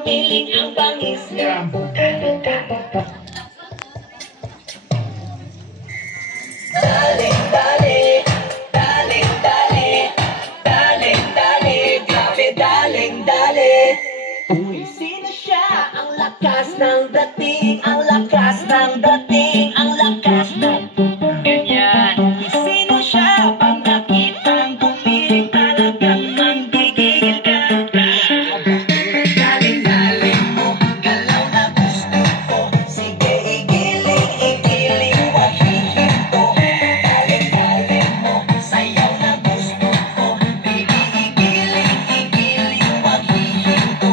Piling ang bangis niya. Daling dali, daling dali, daling dali, grabe daling dali. Uy, sino siya? Ang lakas ng dating, ang lakas ng dating, ang lakas ng ganyan. Uy, sino siya? Pag nakitang gumiling talagang manggigil ka. Daling-daling mo, galaw na gusto ko. Sige, igiling, igiling, wag hihinto. Daling-daling mo, sayaw na gusto ko. Baby, igiling, igiling, wag hihinto.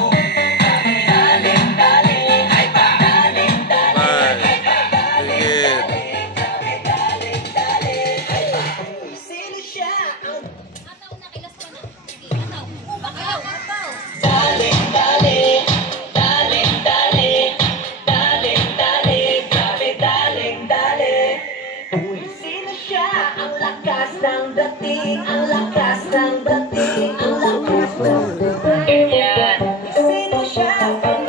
Daling-daling, ay pa, daling-daling, ay pa, daling-daling, daling-daling, ay pa. Sino siya? Ataw na, kilas ko na. Sige, ataw. Bakaw, ataw. Daling-dali, daling-dali, daling-dali, grabe daling-dali. Uy, sino siya? Ang lakas ng dating, ang lakas ng dating, ang lakas ng dating. Sino siya? Pag